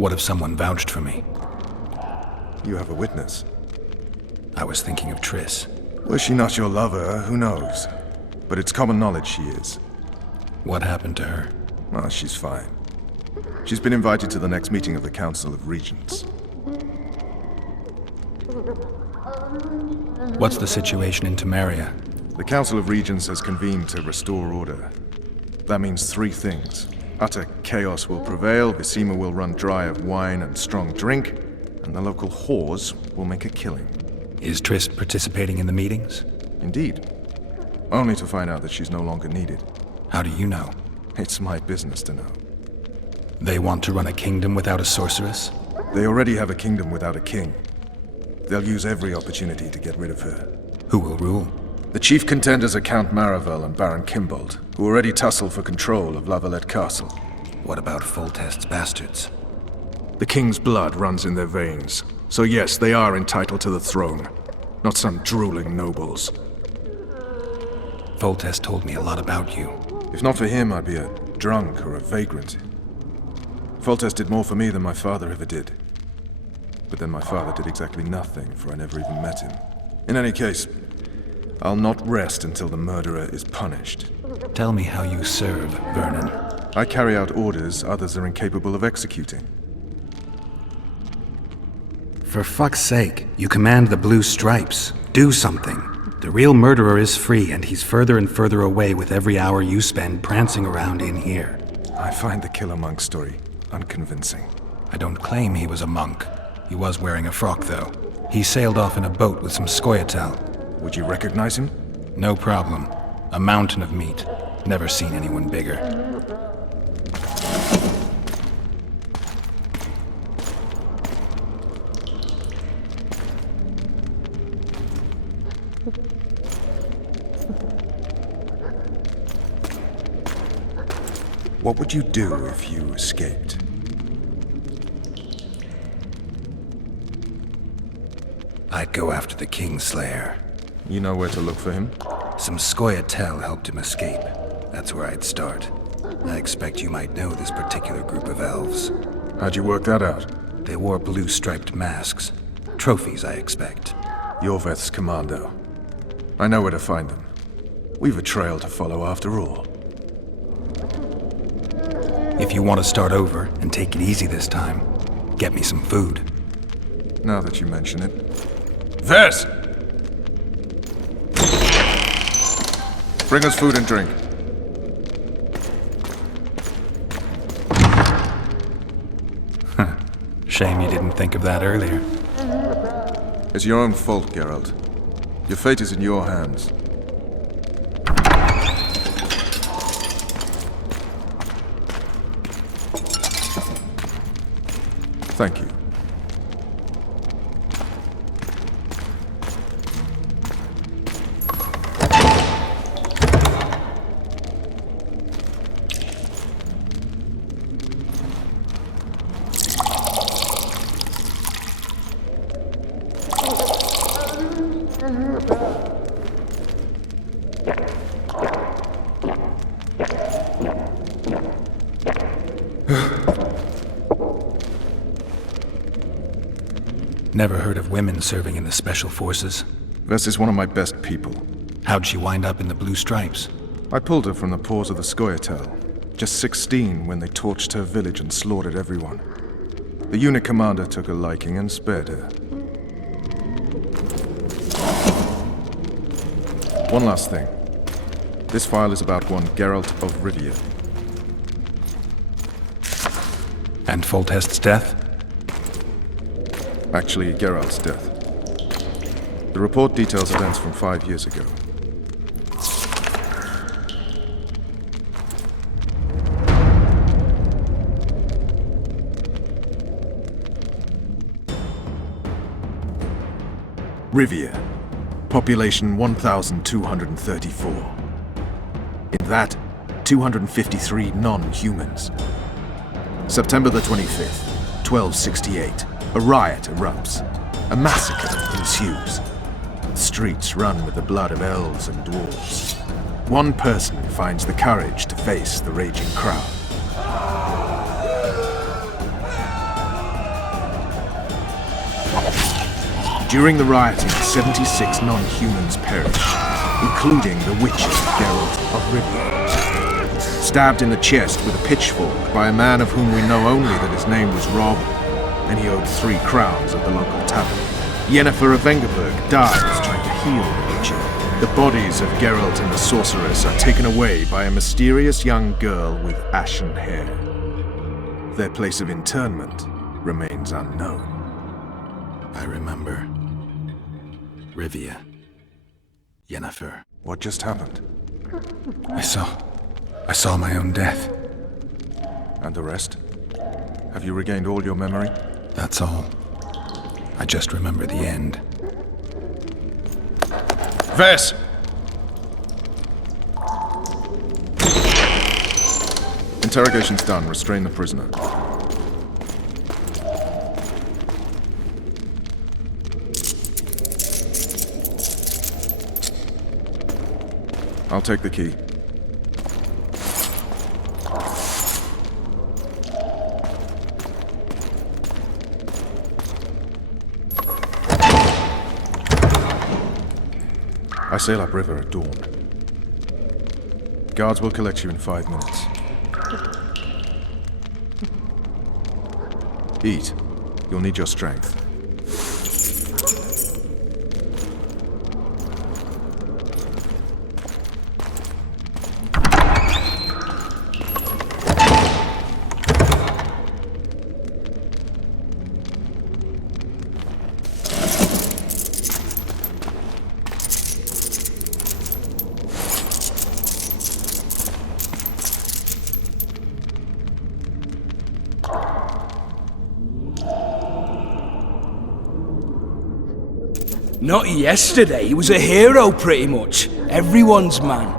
What if someone vouched for me? You have a witness. I was thinking of Triss. Was she not your lover? Who knows? But it's common knowledge she is. What happened to her? Ah, she's fine. She's been invited to the next meeting of the Council of Regents. What's the situation in Temeria? The Council of Regents has convened to restore order. That means three things. Utter chaos will prevail, Vizima will run dry of wine and strong drink, and the local whores will make a killing. Is Triss participating in the meetings? Indeed. Only to find out that she's no longer needed. How do you know? It's my business to know. They want to run a kingdom without a sorceress? They already have a kingdom without a king. They'll use every opportunity to get rid of her. Who will rule? The chief contenders are Count Maravel and Baron Kimbold, who already tussle for control of La Valette Castle. What about Foltest's bastards? The king's blood runs in their veins, so yes, they are entitled to the throne. Not some drooling nobles. Foltest told me a lot about you. If not for him, I'd be a drunk or a vagrant. Foltest did more for me than my father ever did. But then my father did exactly nothing, for I never even met him. In any case, I'll not rest until the murderer is punished. Tell me how you serve, Vernon. I carry out orders others are incapable of executing. For fuck's sake, you command the Blue Stripes. Do something. The real murderer is free, and he's further and further away with every hour you spend prancing around in here. I find the Killer Monk story unconvincing. I don't claim he was a monk. He was wearing a frock, though. He sailed off in a boat with some Scoia'tael. Would you recognize him? No problem. A mountain of meat. Never seen anyone bigger. What would you do if you escaped? I'd go after the Kingslayer. You know where to look for him? Some Scoia'tael helped him escape. That's where I'd start. I expect you might know this particular group of elves. How'd you work that out? They wore blue-striped masks. Trophies, I expect. Yorveth's commando. I know where to find them. We've a trail to follow after all. If you want to start over and take it easy this time, get me some food. Now that you mention it. Vess! Bring us food and drink. Shame you didn't think of that earlier. It's your own fault, Geralt. Your fate is in your hands. Thank you. Never heard of women serving in the Special Forces. Vess is one of my best people. How'd she wind up in the Blue Stripes? I pulled her from the paws of the Scoia'tael. Just 16 when they torched her village and slaughtered everyone. The unit commander took a liking and spared her. One last thing. This file is about one Geralt of Rivia. And Foltest's death? Actually, Geralt's death. The report details events from 5 years ago. Rivia. Population 1,234. In that, 253 non-humans. September the 25th, 1268. A riot erupts. A massacre ensues. The streets run with the blood of elves and dwarves. One person finds the courage to face the raging crowd. During the rioting, 76 non-humans perished, including the Witcher, Geralt of Rivia. Stabbed in the chest with a pitchfork by a man of whom we know only that his name was Rob, and he owed 3 crowns at the local tavern. Yennefer of Vengerberg dies trying to heal the Witcher. The bodies of Geralt and the sorceress are taken away by a mysterious young girl with ashen hair. Their place of interment remains unknown. I remember. Rivia. Yennefer. What just happened? I saw my own death. And the rest? Have you regained all your memory? That's all. I just remember the end. Vess! Interrogation's done. Restrain the prisoner. I'll take the key. I sail upriver at dawn. Guards will collect you in 5 minutes. Eat. You'll need your strength. Not yesterday, he was a hero pretty much. Everyone's man.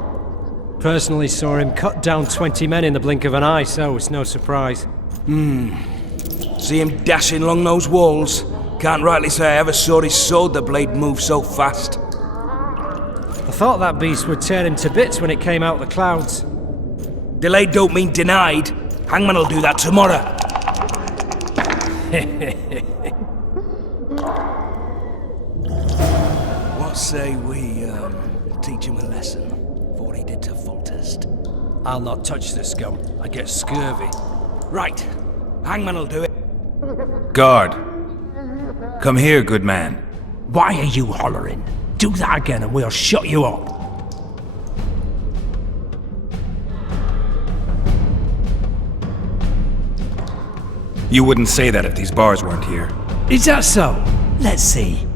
Personally saw him cut down 20 men in the blink of an eye, so it's no surprise. See him dashing along those walls. Can't rightly say I ever saw his sword the blade move so fast. I thought that beast would tear him to bits when it came out of the clouds. Delayed don't mean denied. Hangman will do that tomorrow. What say we, teach him a lesson, for what he did to Foltest? I'll not touch the scum. I get scurvy. Right. Hangman will do it. Guard! Come here, good man. Why are you hollering? Do that again and we'll shut you up. You wouldn't say that if these bars weren't here. Is that so? Let's see.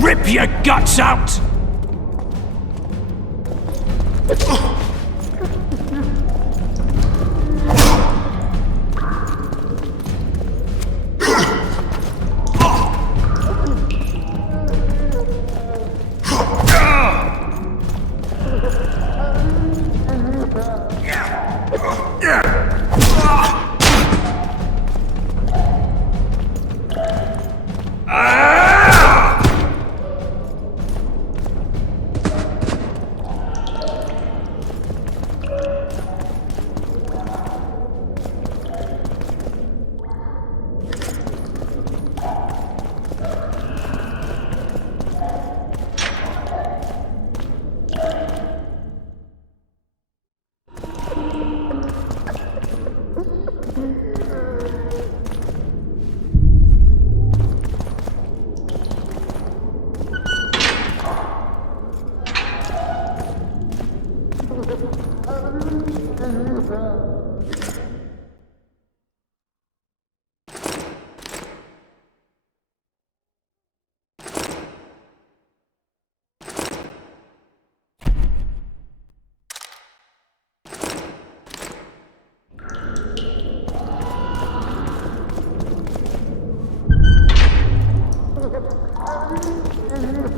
Rip your guts out!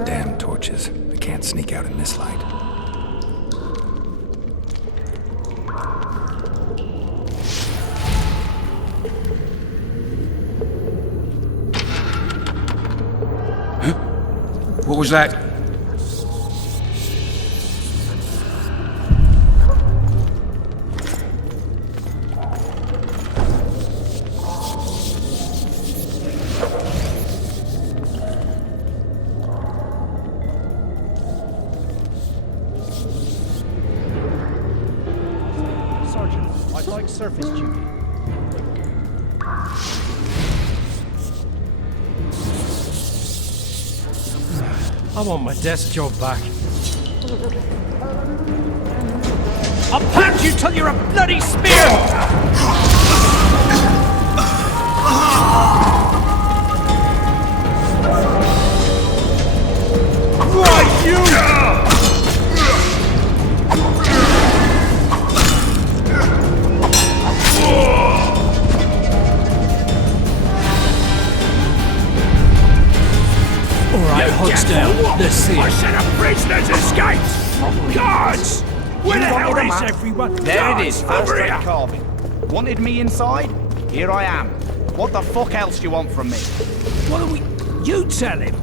Damn torches. I can't sneak out in this light. What was that? surface duty. I want my desk job back. I'll pound you till you're a bloody spear! Right, you! Alright, Hogsdale, let's see. I said a prisoner's escaped! Guards! Where the hell is everyone? There it is, Guards, first over rate here! carving. Wanted me inside? Here I am. What the fuck else do you want from me? What are we... You tell him!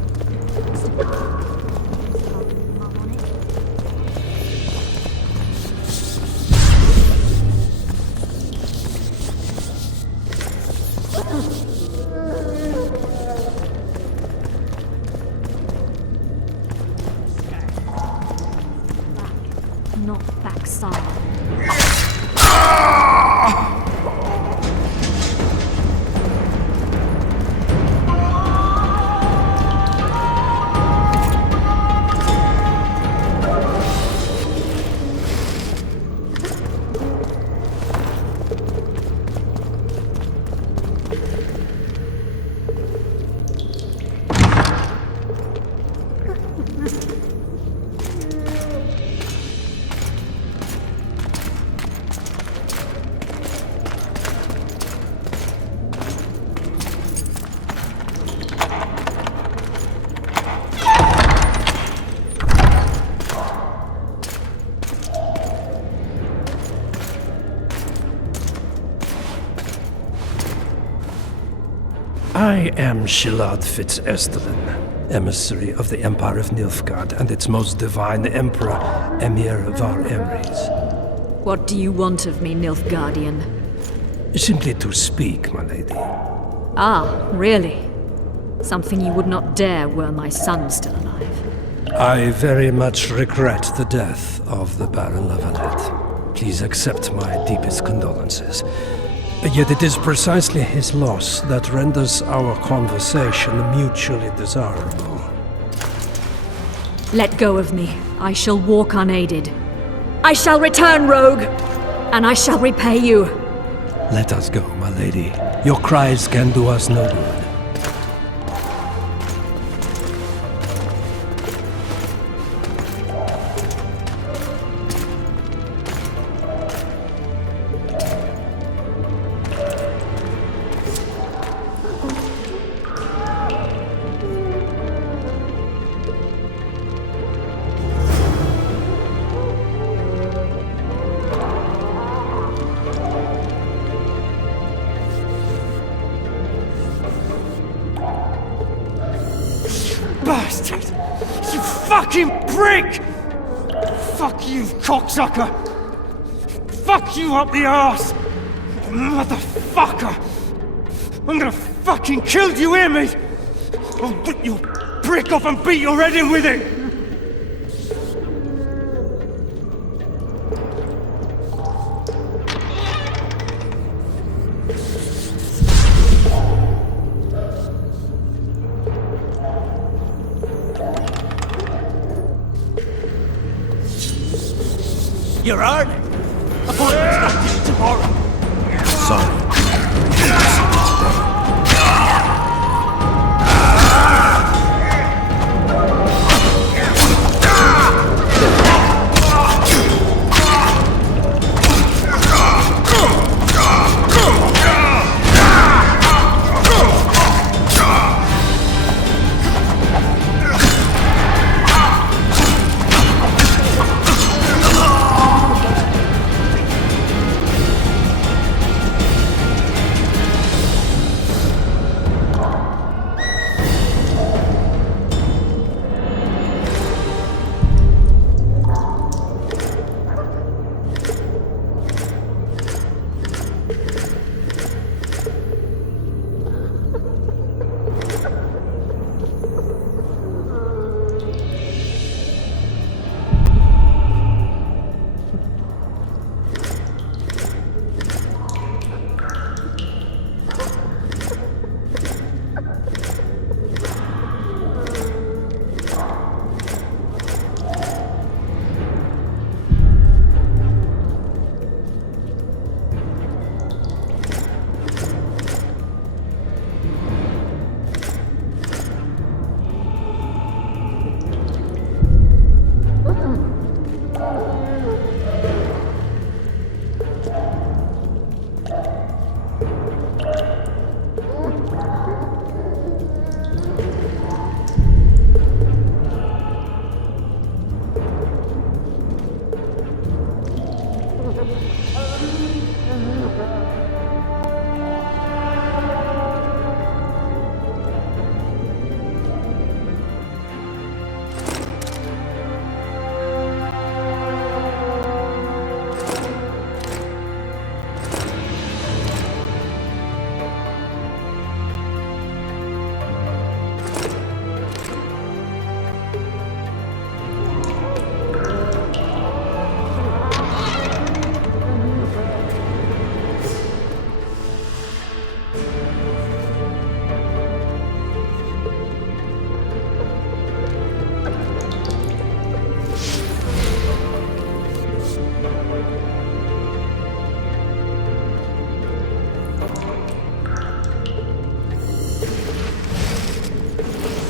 Not backside. I am Shilad Fitz-Estelen, emissary of the Empire of Nilfgaard and its most divine Emperor, Emir Var Emreis. What do you want of me, Nilfgaardian? Simply to speak, my lady. Ah, really? Something you would not dare were my son still alive. I very much regret the death of the Baron Lavalette. Please accept my deepest condolences. Yet it is precisely his loss that renders our conversation mutually desirable. Let go of me. I shall walk unaided. I shall return, rogue! And I shall repay you. Let us go, my lady. Your cries can do us no good. Bastard! You fucking prick! Fuck you, cocksucker! Fuck you up the arse! Motherfucker! I'm gonna fucking kill you, hear me? I'll rip your prick off and beat your head in with it! You're earning. I thought it was not due tomorrow. Sorry.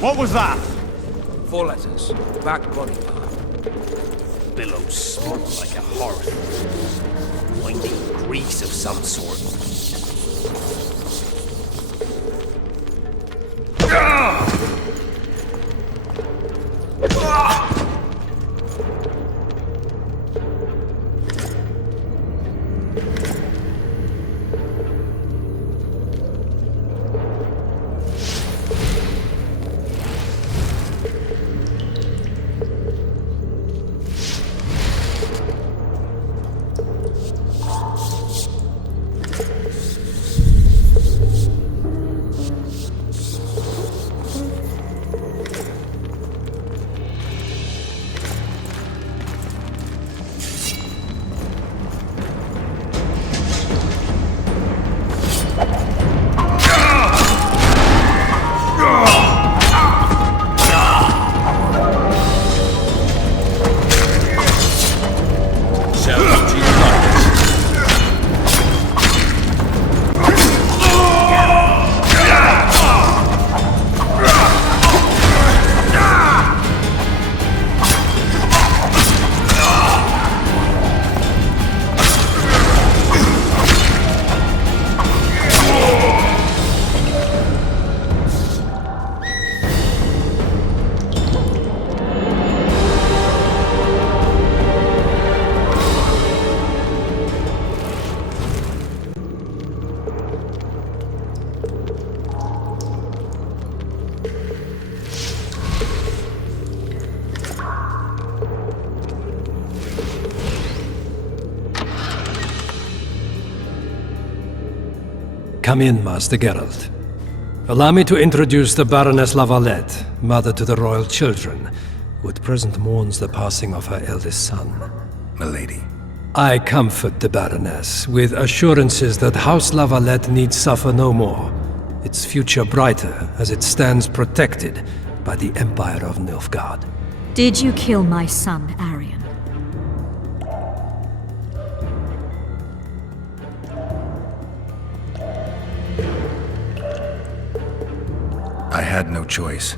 What was that? 4 letters. Back body part. Billows smoke like a hearth. Winding grease of some sort. Come in, Master Geralt. Allow me to introduce the Baroness Lavalette, mother to the royal children, who at present mourns the passing of her eldest son. Milady. I comfort the Baroness with assurances that House Lavalette need suffer no more, its future brighter as it stands protected by the Empire of Nilfgaard. Did you kill my son, Arion? I had no choice.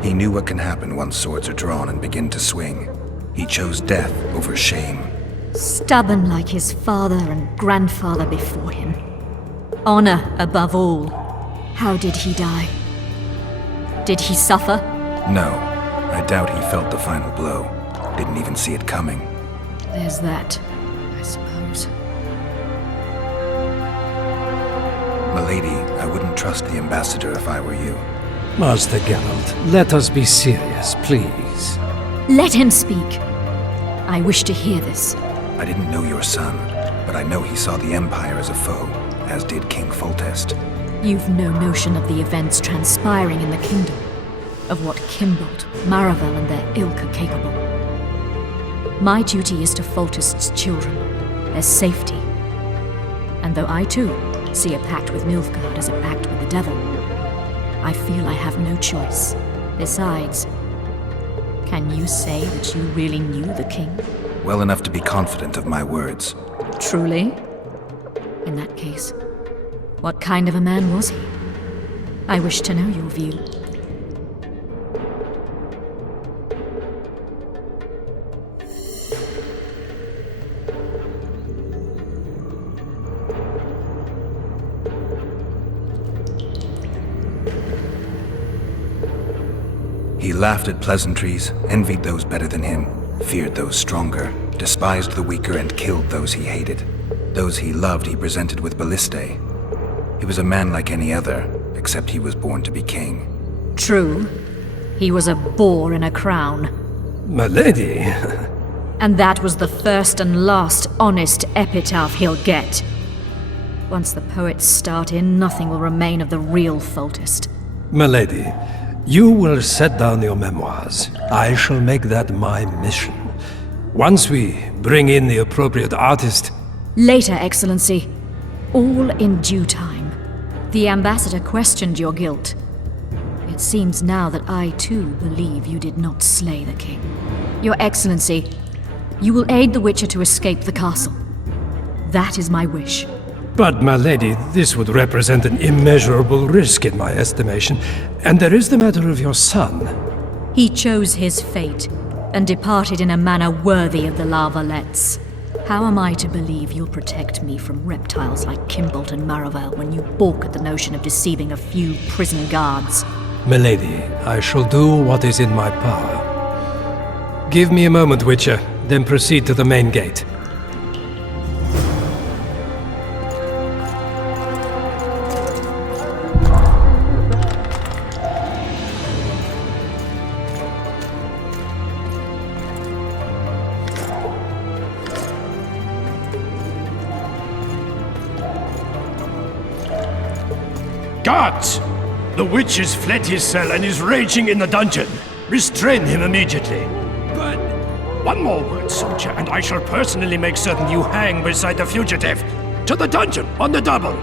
He knew what can happen once swords are drawn and begin to swing. He chose death over shame. Stubborn like his father and grandfather before him. Honor above all. How did he die? Did he suffer? No, I doubt he felt the final blow. Didn't even see it coming. There's that, I suppose. Milady, I wouldn't trust the ambassador if I were you. Master Geralt, let us be serious, please. Let him speak. I wish to hear this. I didn't know your son, but I know he saw the Empire as a foe, as did King Foltest. You've no notion of the events transpiring in the kingdom, of what Kimbolt, Maravel, and their ilk are capable. My duty is to Foltest's children, their safety. And though I too see a pact with Nilfgaard as a pact with the devil, I feel I have no choice. Besides, can you say that you really knew the king? Well enough to be confident of my words. Truly? In that case, what kind of a man was he? I wish to know your view. He laughed at pleasantries, envied those better than him, feared those stronger, despised the weaker and killed those he hated. Those he loved he presented with ballistae. He was a man like any other, except he was born to be king. True. He was a boar in a crown. Milady! And that was the first and last honest epitaph he'll get. Once the poets start in, nothing will remain of the real Foltest. Milady, you will set down your memoirs. I shall make that my mission. Once we bring in the appropriate artist... Later, Excellency. All in due time. The ambassador questioned your guilt. It seems now that I too believe you did not slay the king. Your Excellency, you will aid the Witcher to escape the castle. That is my wish. But, my lady, this would represent an immeasurable risk in my estimation. And there is the matter of your son. He chose his fate, and departed in a manner worthy of the La Valettes. How am I to believe you'll protect me from reptiles like Kimbolt and Maravel when you balk at the notion of deceiving a few prison guards? Milady, I shall do what is in my power. Give me a moment, Witcher, then proceed to the main gate. Guards! The witch has fled his cell and is raging in the dungeon. Restrain him immediately. But one more word, soldier, and I shall personally make certain you hang beside the fugitive. To the dungeon, on the double!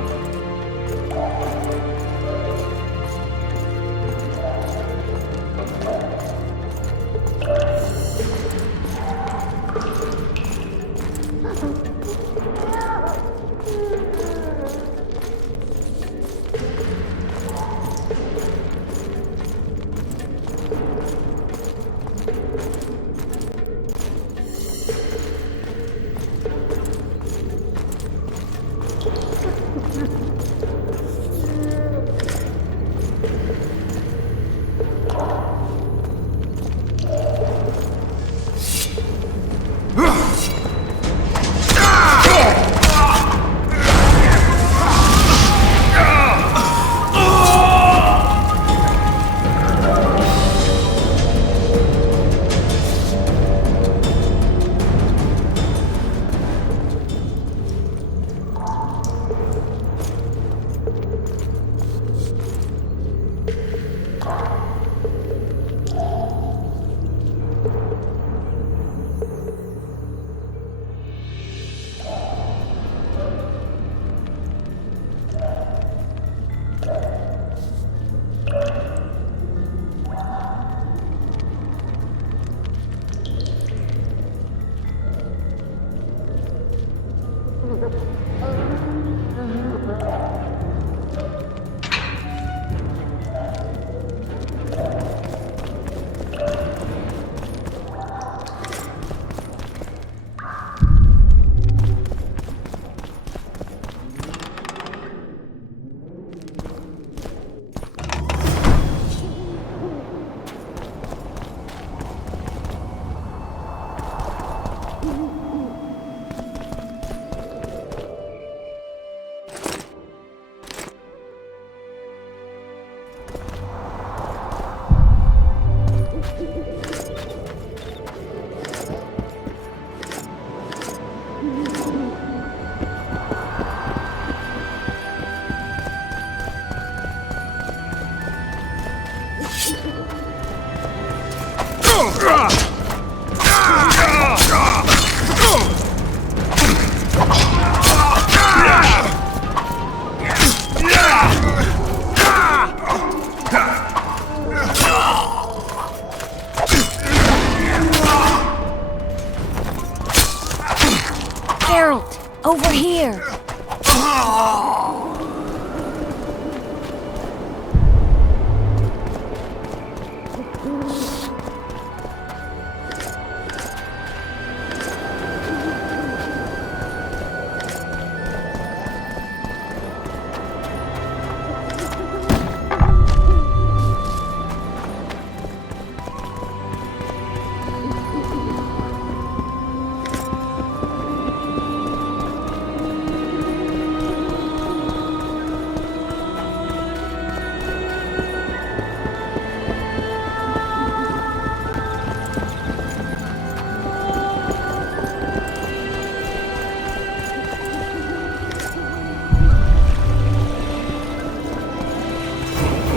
Geralt, over here!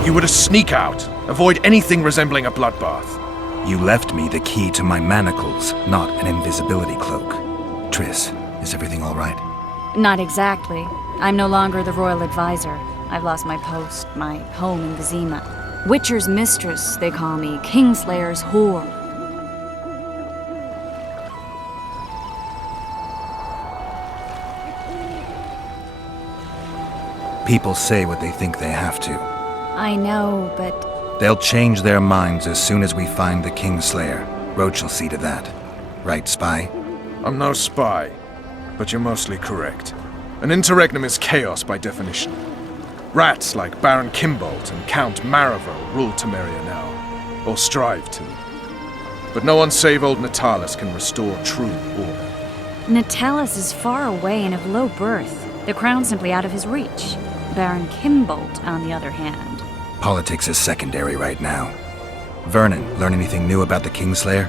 You were to sneak out. Avoid anything resembling a bloodbath. You left me the key to my manacles, not an invisibility cloak. Triss, is everything all right? Not exactly. I'm no longer the royal advisor. I've lost my post, my home in Vizima. Witcher's mistress, they call me. Kingslayer's whore. People say what they think they have to. I know, but They'll change their minds as soon as we find the Kingslayer. Roach will see to that. Right, Spy? I'm no spy, but you're mostly correct. An interregnum is chaos by definition. Rats like Baron Kimbolt and Count Maravel rule Temeria now, or strive to. But no one save old Natalis can restore true order. Natalis is far away and of low birth. The crown's simply out of his reach. Baron Kimbolt, on the other hand. Politics is secondary right now. Vernon, learn anything new about the Kingslayer?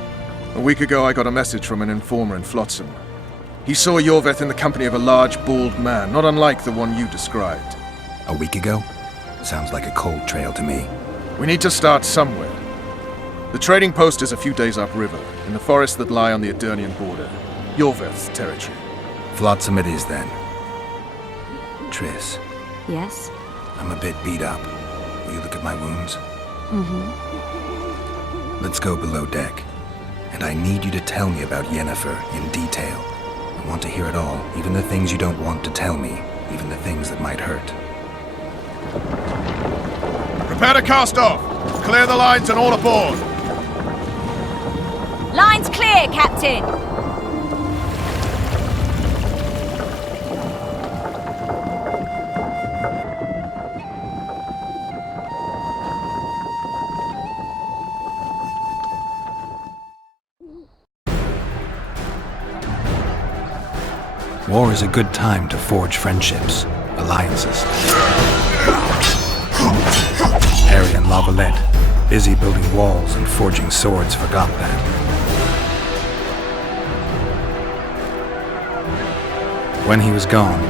A week ago I got a message from an informer in Flotsam. He saw Yorveth in the company of a large, bald man, not unlike the one you described. A week ago? Sounds like a cold trail to me. We need to start somewhere. The trading post is a few days upriver, in the forests that lie on the Aedirnian border. Yorveth's territory. Flotsam it is then. Triss, Yes? I'm a bit beat up. Will you look at my wounds? Mm-hmm. Let's go below deck. And I need you to tell me about Yennefer in detail. I want to hear it all, even the things you don't want to tell me, even the things that might hurt. Prepare to cast off! Clear the lines and all aboard! Line's clear, Captain! War is a good time to forge friendships, alliances. Harry and Lavalette, busy building walls and forging swords, forgot that. When he was gone,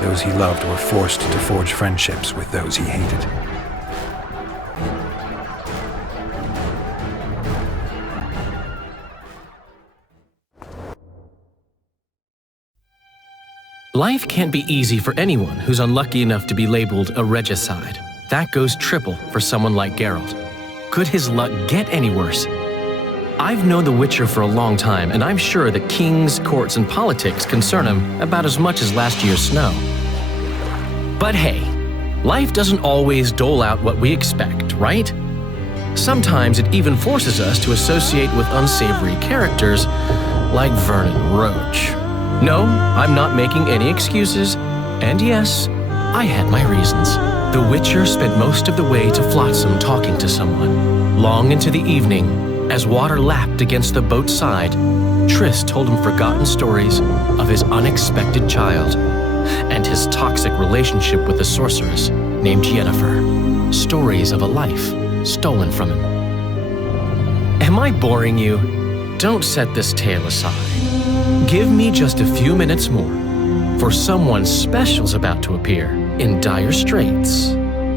those he loved were forced to forge friendships with those he hated. Life can't be easy for anyone who's unlucky enough to be labeled a regicide. That goes triple for someone like Geralt. Could his luck get any worse? I've known The Witcher for a long time, and I'm sure that kings, courts, and politics concern him about as much as last year's snow. But hey, life doesn't always dole out what we expect, right? Sometimes it even forces us to associate with unsavory characters like Vernon Roach. No, I'm not making any excuses, and yes, I had my reasons. The Witcher spent most of the way to Flotsam talking to someone. Long into the evening, as water lapped against the boat's side, Triss told him forgotten stories of his unexpected child and his toxic relationship with a sorceress named Yennefer. Stories of a life stolen from him. Am I boring you? Don't set this tale aside. Give me just a few minutes more, for someone special's about to appear in dire straits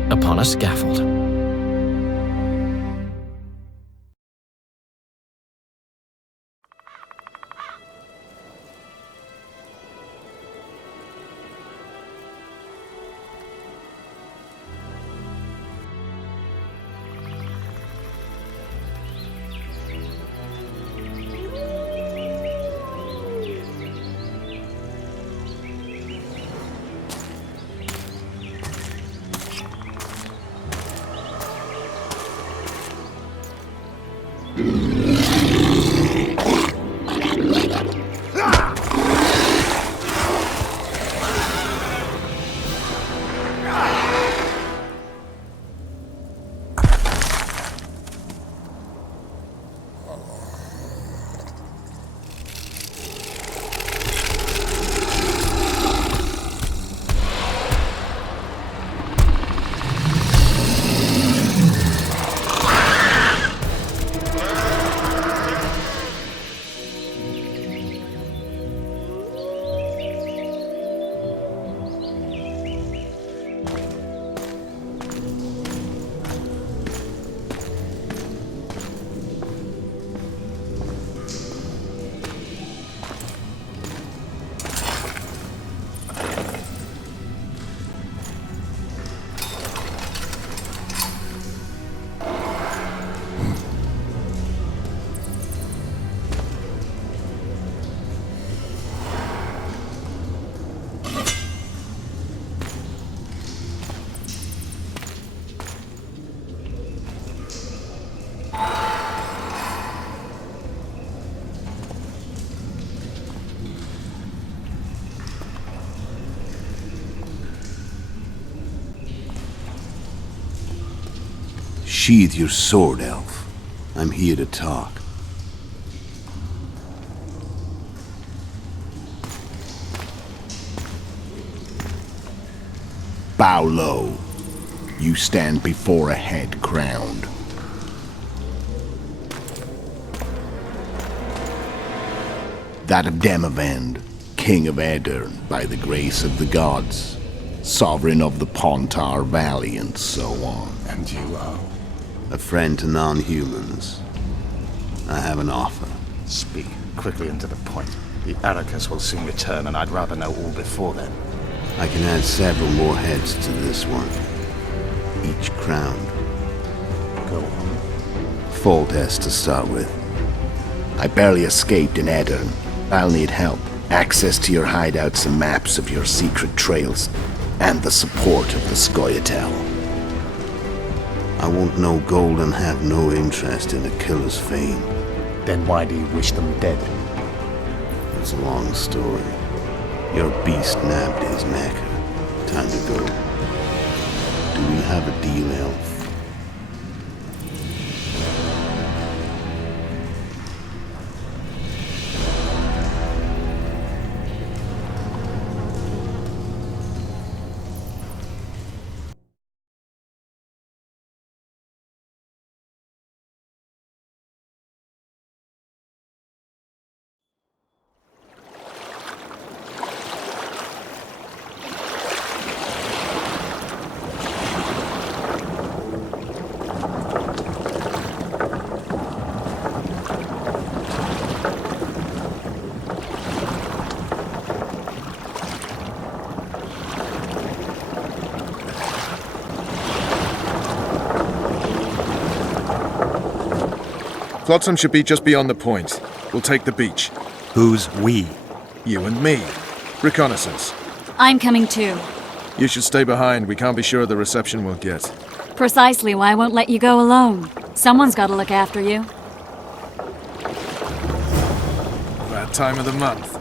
upon a scaffold. Sheathe your sword, Elf. I'm here to talk. Bow low. You stand before a head crowned. That of Demavend, King of Aedirn, by the grace of the gods, sovereign of the Pontar Valley, and so on. And you are? A friend to non-humans. I have an offer. Speak quickly and to the point. The Arrakis will soon return, and I'd rather know all before then. I can add several more heads to this one. Each crowned. Go on. Foltest to start with. I barely escaped in Aedirn. I'll need help. Access to your hideouts and maps of your secret trails. And the support of the Scoia'tael. I want no gold and have no interest in a killer's fame. Then why do you wish them dead? It's a long story. Your beast nabbed his neck. Time to go. Do we have a deal, Elf? Flotsam should be just beyond the point. We'll take the beach. Who's we? You and me. Reconnaissance. I'm coming too. You should stay behind. We can't be sure of the reception we'll get. Precisely why I won't let you go alone. Someone's got to look after you. Bad time of the month.